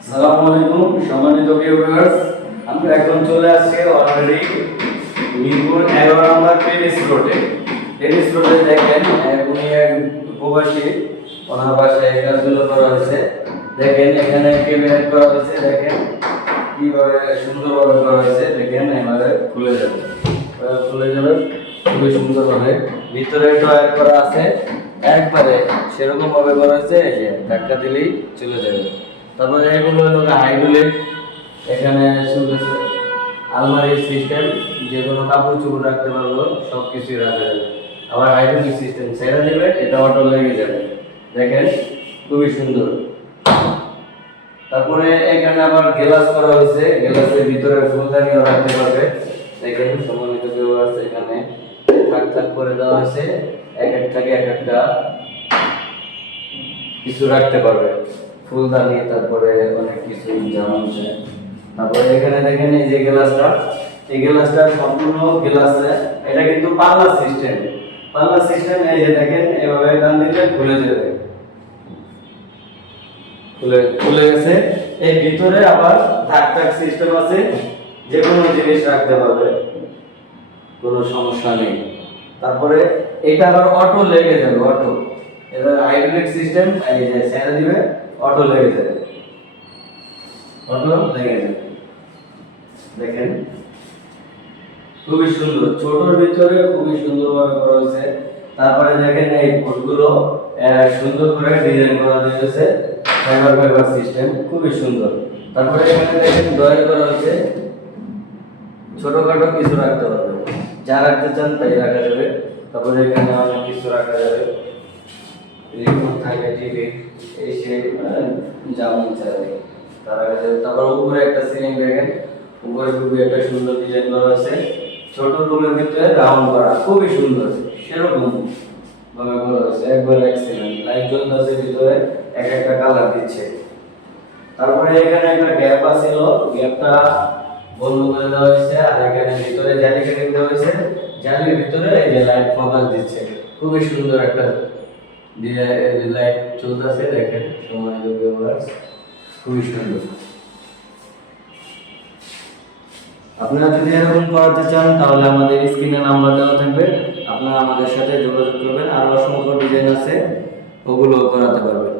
আসসালামু আলাইকুম সম্মানিত ভিউয়ার্স, আমরা এখন চলে আসছি অলরেডি মিরপুর 11 নম্বর টেনিস রোডে। টেনিস রোডে দেখেন উনি এক প্রবাসী, ওনার বাসায় এই কাজগুলো করা হয়েছে। দেখেন এখানে ক্যাবিনেট করা হয়েছে, দেখেন কিভাবে সুন্দরভাবে করা হয়েছে। দেখেন এবারে খুলে যাবে খুবই সুন্দরভাবে। ভিতরে ড্রয়ার করা আছে, একবারে সেরকম ভাবে করা হয়েছে, এই যে ধাক্কা দিলেই চলে যাবে। তারপরে এগুলো হলো হাইড্রোলিক, এখানে চলতেছে আলমারি সিস্টেম, যে কোনো কাপড় চোপড় রাখতে পারবো, সব কিছুই রাখা যাবে। আবার হাইড্রোলিক সিস্টেম ছেড়ে দেবে, এটা অটো লেগে যাবে। দেখেন খুবই সুন্দর। তারপরে এখানে আবার গ্লাস করা হয়েছে, গ্লাসের ভিতরে ফুলদানিও রাখতে পারবে। দেখেন সম্মানিত ভিউয়ার্স, এখানে থাক থাক করে দেওয়া হয়েছে, এক একটাকে এক একটা কিছু রাখতে পারবে, ফুলদানি, তারপরে অনেক কিছু জামা আছে। তারপরে এখানে দেখেন এই যে গ্লাসটা, এই গ্লাসটা সম্পূর্ণ গ্লাসে, এটা কিন্তু পাল্লা সিস্টেম। পাল্লা সিস্টেম, এই যে দেখেন এভাবে টান দিলে খুলে যাবে, খুলে গেছে। এই ভিতরে আবার ধাক ধাক সিস্টেম আছে, যে কোনো জিনিস রাখতে পারবে, কোনো সমস্যা নেই। তারপরে এটা আবার অটো লেগে যাবে, অটো, এটা হাইড্রোলিক সিস্টেম, এই যে ছেড়ে দিবে অটো লেগে যাবে, অটো লেগে যাবে। দেখেন খুবই সুন্দর, ছোটর ভিতরে খুবই সুন্দরভাবে করা হয়েছে। তারপরে দেখেন এই ফুলগুলো সুন্দর করে ডিজাইন করা হয়েছে, ফাইবার ফাইবার সিস্টেম, খুবই সুন্দর। তারপরে এখানে দেখেন ড্রয়ার করা হয়েছে, ছোটখাটো কিছু রাখতে পারবে, যা রাখতে চান তাই রাখা যাবে। তারপরে এখানে অনেক কিছু রাখা যাবে, রিমোট থাকে, টিভি, এই সেই যেমন চাই তা রাখা যাবে। তারপর উপরে একটা সিলিং দেখেন, উপরে খুবই একটা সুন্দর ডিজাইন করা আছে, ছোট রুমের ভিতরে রাউন্ড করা, খুবই সুন্দর, সেরকম ভাবে করা আছে, একবার এক্সিলেন্ট। লাইট জ্বলতেছে ভিতরে, এক একটা কালার দিচ্ছে। তারপরে এখানে একটা গ্যাপ আছিল, গ্যাপটা বন্ধ করে দেওয়া হয়েছে, আর এখানে ভিতরে জালি কেটে দেওয়া হয়েছে, জালির ভিতরে এই যে লাইট ফোকাস দিচ্ছে, খুবই সুন্দর একটা লাইট চলতেছে। দেখেন সময় ভিউয়ার্স, খুবই সুন্দর। আপনারা যদি এরকম করাতে চান তাহলে আমাদের স্ক্রিনে নাম্বার দেওয়া থাকবে, আপনারা আমাদের সাথে যোগাযোগ করবেন, আর অসংখ্য ডিজাইন আছে, ওগুলো করাতে পারবেন।